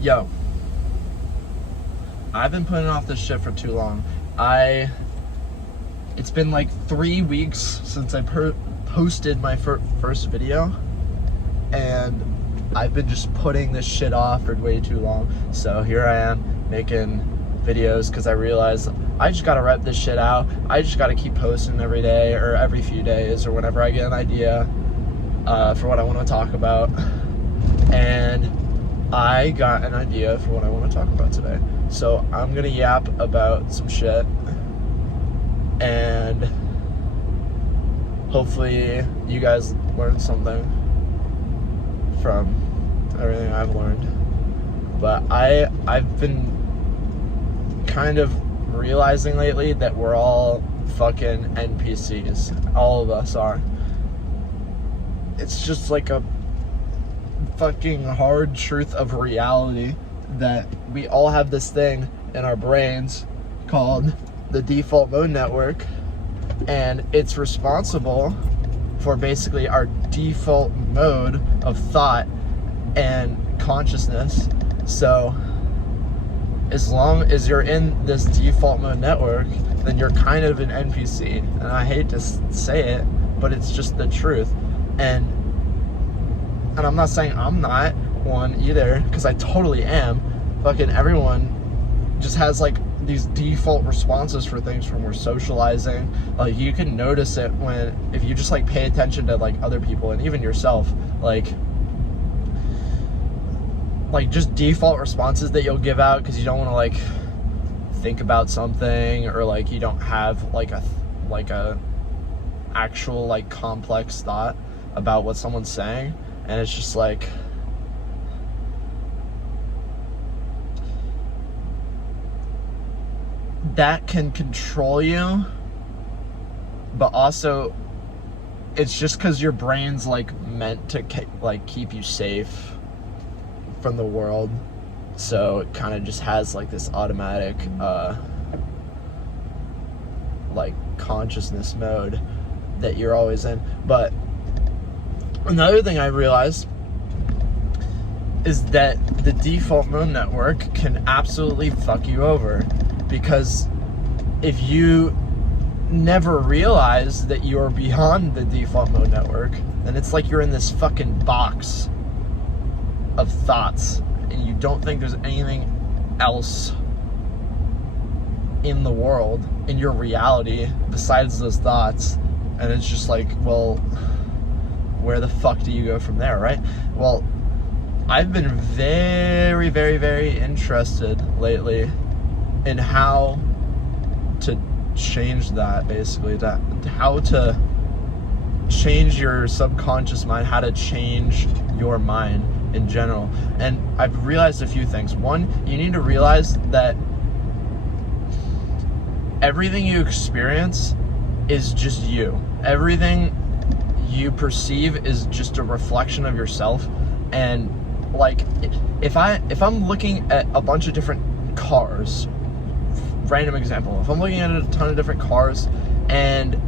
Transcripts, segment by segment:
Yo, I've been putting off this shit for too long. It's been like 3 weeks since I posted my first video, and I've been just putting this shit off for way too long. So here I am making videos because I realized I just gotta rep this shit out. I just gotta keep posting every day or every few days or whenever I get an idea for what I want to talk about. And I got an idea for what I want to talk about today. So I'm gonna yap about some shit, and hopefully you guys learned something from everything I've learned. But I've been kind of realizing lately that we're all fucking NPCs. All of us are. It's just like a fucking hard truth of reality that we all have this thing in our brains called the default mode network, and it's responsible for basically our default mode of thought and consciousness. So as long as you're in this default mode network, then you're kind of an NPC. And I hate to say it, but it's just the truth. And I'm not saying I'm not one either, because I totally am. Fucking everyone just has like these default responses for things when we're socializing. Like you can notice it if you just like pay attention to like other people and even yourself, like just default responses that you'll give out because you don't want to like think about something, or like you don't have like a actual like complex thought about what someone's saying. And it's just like, that can control you, but also it's just because your brain's like meant to like keep you safe from the world. So it kind of just has like this automatic like consciousness mode that you're always in. But another thing I realized is that the default mode network can absolutely fuck you over, because if you never realize that you're beyond the default mode network, then it's like you're in this fucking box of thoughts and you don't think there's anything else in the world, in your reality, besides those thoughts. And it's just like, well, where the fuck do you go from there, right? Well, I've been very, very, very interested lately in how to change that, basically, how to change your subconscious mind, how to change your mind in general. And I've realized a few things. One, you need to realize that everything you experience is just you. Everything you perceive is just a reflection of yourself. And like, if I'm looking at a bunch of different cars, random example, if I'm looking at a ton of different cars, and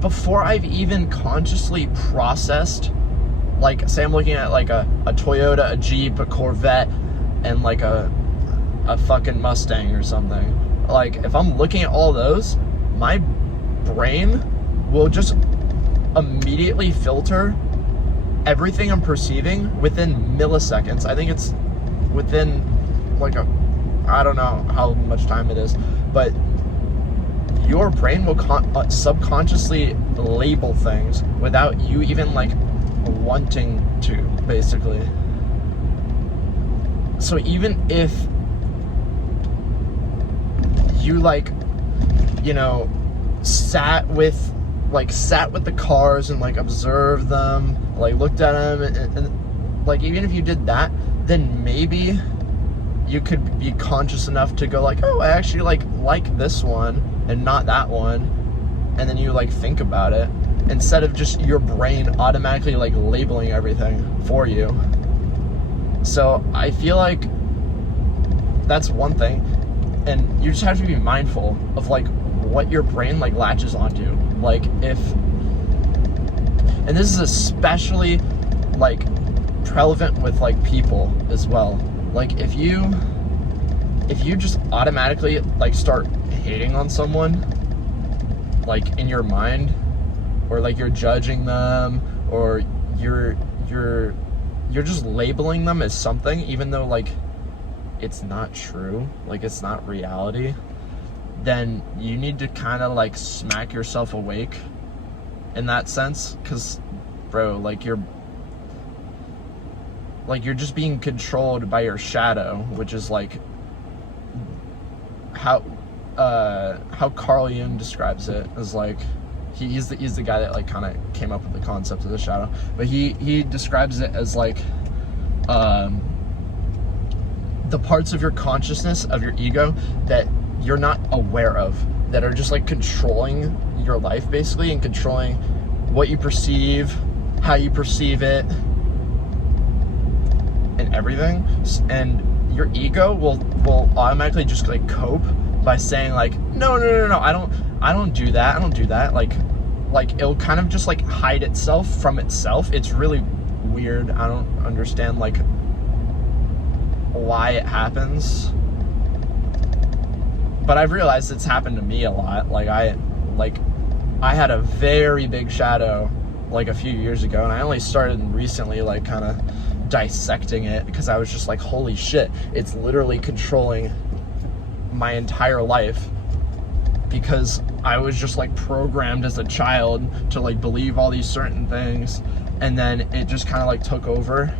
before I've even consciously processed, like say I'm looking at like a Toyota, a Jeep, a Corvette, and like a fucking Mustang or something, like if I'm looking at all those, my brain will just immediately filter everything I'm perceiving within milliseconds. I think it's within like I don't know how much time it is, but your brain will subconsciously label things without you even like wanting to, basically. So even if you like, you know, sat with the cars and like observed them, like looked at them, and like even if you did that, then maybe you could be conscious enough to go like, oh, I actually like this one and not that one, and then you like think about it instead of just your brain automatically like labeling everything for you. So I feel like that's one thing, and you just have to be mindful of like what your brain like latches onto. Like and this is especially like prevalent with like people as well. Like, if you just automatically like start hating on someone, like in your mind, or like you're judging them, or you're just labeling them as something, even though like it's not true, like it's not reality, then you need to kind of like smack yourself awake in that sense, because bro, like you're just being controlled by your shadow, which is like how Carl Jung describes it, as like he's the guy that like kind of came up with the concept of the shadow, but he describes it as like the parts of your consciousness, of your ego, that you're not aware of, that are just like controlling your life basically, and controlling what you perceive, how you perceive it, and everything. And your ego will automatically just like cope by saying like, no, I don't do that, like it'll kind of just like hide itself from itself. It's really weird. I don't understand like why it happens, but I've realized it's happened to me a lot. Like I had a very big shadow like a few years ago, and I only started recently like kind of dissecting it, because I was just like, holy shit, it's literally controlling my entire life, because I was just like programmed as a child to like believe all these certain things, and then it just kind of like took over.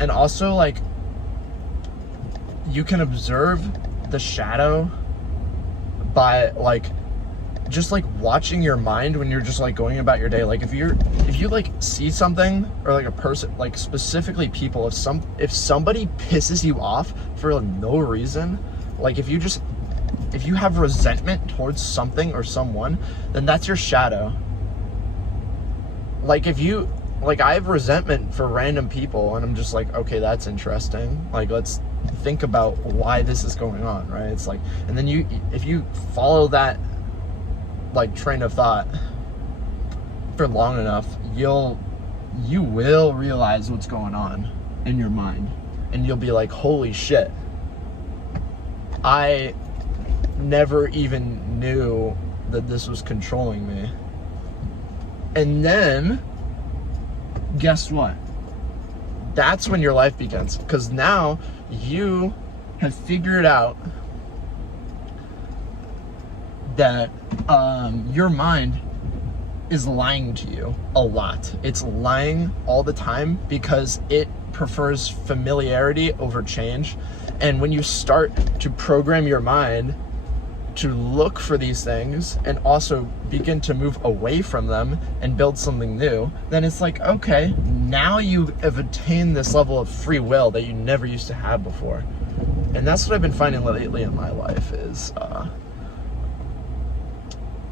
And also like you can observe the shadow by like just like watching your mind when you're just like going about your day. Like if you like see something, or like a person, like specifically people, if somebody pisses you off for no reason, like if you have resentment towards something or someone, then that's your shadow. Like I have resentment for random people, and I'm just like, okay, that's interesting. Like, let's think about why this is going on, right? It's like, and then if you follow that like train of thought for long enough, you will realize what's going on in your mind, and you'll be like, holy shit, I never even knew that this was controlling me. And then guess what? That's when your life begins, because now you have figured out that your mind is lying to you a lot. It's lying all the time because it prefers familiarity over change. And when you start to program your mind to look for these things and also begin to move away from them and build something new, then it's like, okay, now you have attained this level of free will that you never used to have before. And that's what I've been finding lately in my life is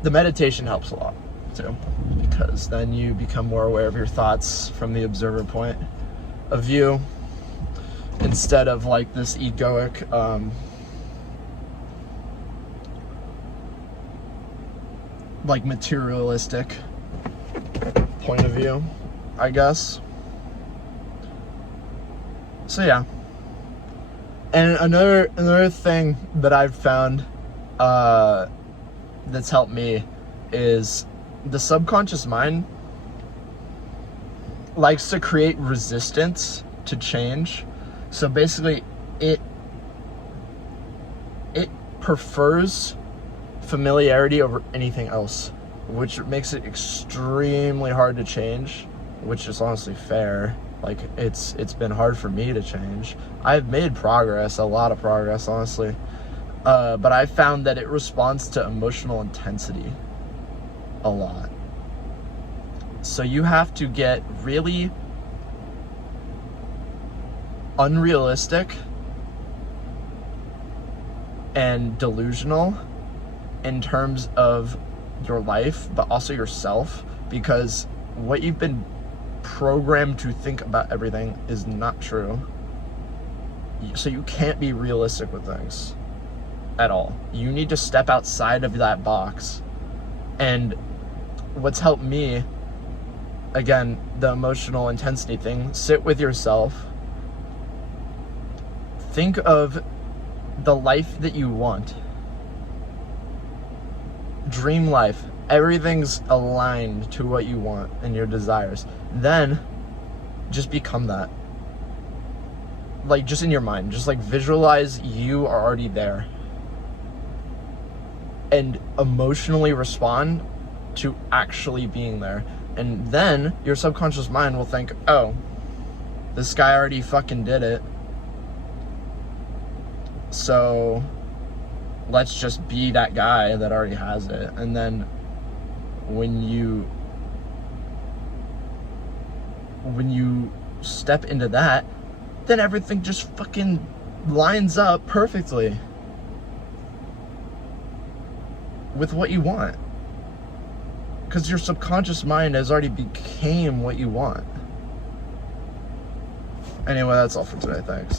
the meditation helps a lot too, because then you become more aware of your thoughts from the observer point of view, instead of like this egoic like materialistic point of view, I guess. So yeah. And another thing that I've found that's helped me is the subconscious mind likes to create resistance to change. So basically it prefers familiarity over anything else, which makes it extremely hard to change, which is honestly fair. Like it's been hard for me to change. I've made progress, a lot of progress, honestly. But I found that it responds to emotional intensity a lot. So you have to get really unrealistic and delusional in terms of your life, but also yourself, because what you've been programmed to think about everything is not true. So you can't be realistic with things at all. You need to step outside of that box. And what's helped me, again, the emotional intensity thing, sit with yourself think of the life that you want. Dream life. Everything's aligned to what you want and your desires. Then just become that. Like, just in your mind, just like visualize you are already there. And emotionally respond to actually being there. And then your subconscious mind will think, oh, this guy already fucking did it. So let's just be that guy that already has it. And then when you step into that, then everything just fucking lines up perfectly with what you want. Because your subconscious mind has already became what you want. Anyway, that's all for today. Thanks.